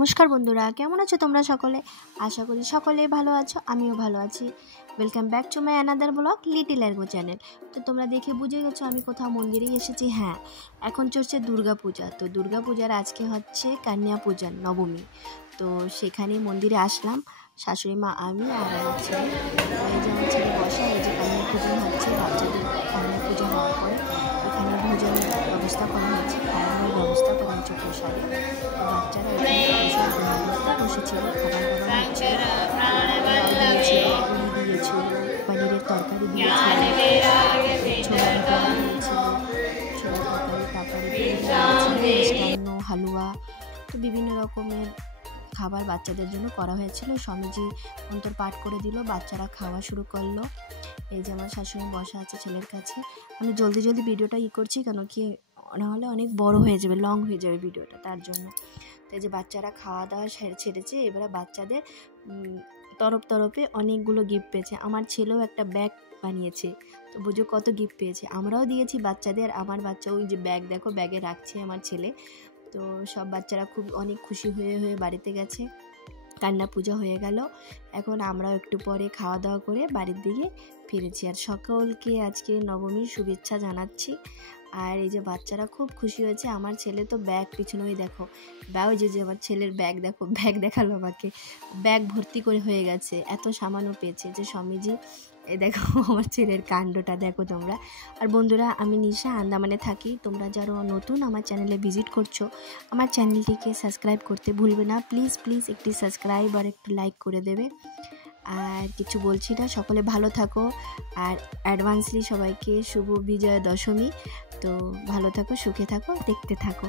নমস্কার বন্ধুরা, কেমন আছো তোমরা সকলে? আশা করি সকলেই ভালো আছো, আমিও ভালো আছি। Welcome back to my another blog little ERGO channel. তো তোমরা দেখে বুঝে গেছো আমি কোথাও মন্দিরেই এসেছি। হ্যাঁ, এখন চলছে দুর্গা পূজা। তো দুর্গা পূজার আজকে হচ্ছে কন্যা পূজা নবমী। তো সেখানে মন্দিরে আসলাম, শাশুড়ি মা, আমি আর আমার ছেলে। এই যে আমার ছেলে বসা, এই যে কন্যা পূজা হচ্ছে। বাচ্চাদের কন্যা পূজা হওয়ার পরে এখানে ভোজনের ব্যবস্থা করা হয়েছে, খাওয়ানোর ব্যবস্থা করা হয়েছে প্রসাদে। তো বাচ্চারা বসেছিল, খাবার বানানো হচ্ছিল, দিয়েছিল, পনিরের তরকারি দিয়েছিল, ছোলা তরকারি দিয়েছিল, ছোলা তরকারি, মিষ্টান্ন, হালুয়া। তো বিভিন্ন রকমের খাবার বাচ্চাদের জন্য করা হয়েছিল। স্বামীজি মন্ত্র পাঠ করে দিল, বাচ্চারা খাওয়া শুরু করলো। এই যে আমার শাশুড়ি বসা আছে ছেলের কাছে। আমি জলদি জলদি ভিডিওটা করছি, কেন কি নাহলে অনেক বড় হয়ে যাবে, লং হয়ে যাবে ভিডিওটা, তার জন্য। তো এই যে বাচ্চারা খাওয়া দাওয়া ছেড়েছে, এবারে বাচ্চাদের তরফে অনেকগুলো গিফট পেয়েছে। আমার ছেলেও একটা ব্যাগ বানিয়েছে, তো বুঝো কত গিফট পেয়েছে। আমরাও দিয়েছি বাচ্চাদের। আমার বাচ্চা ওই যে ব্যাগ দেখো, ব্যাগে রাখছে আমার ছেলে। তো সব বাচ্চারা অনেক খুশি হয়ে বাড়িতে গেছে। কান্না পূজা হয়ে গেল। এখন আমরাও একটু পরে খাওয়া দাওয়া করে বাড়ির দিকে ফিরেছি। আর সকলকে আজকে নবমীর শুভেচ্ছা জানাচ্ছি। আর এই যে বাচ্চারা খুব খুশি হয়েছে। আমার ছেলে তো ব্যাগ পিছনেই দেখো, ওই যে আমার ছেলের ব্যাগ দেখো, ব্যাগ দেখালো আমাকে, ব্যাগ ভর্তি করে হয়ে গেছে, এত সামান্য পেয়েছে। যে স্বামীজি, এই দেখো আমার ছেলের কাণ্ডটা দেখো তোমরা। আর বন্ধুরা, আমি নিশা, আন্দামানে থাকি। তোমরা যারা নতুন আমার চ্যানেলে ভিজিট করছো, আমার চ্যানেলটিকে সাবস্ক্রাইব করতে ভুলবে না। প্লিজ প্লিজ একটি সাবস্ক্রাইব আর একটু লাইক করে দেবে। আর কিছু বলছি না, সকলে ভালো থাকো। আর অ্যাডভান্সলি সবাইকে শুভ বিজয়া দশমী। তো ভালো থাকো, সুখে থাকো, দেখতে থাকো।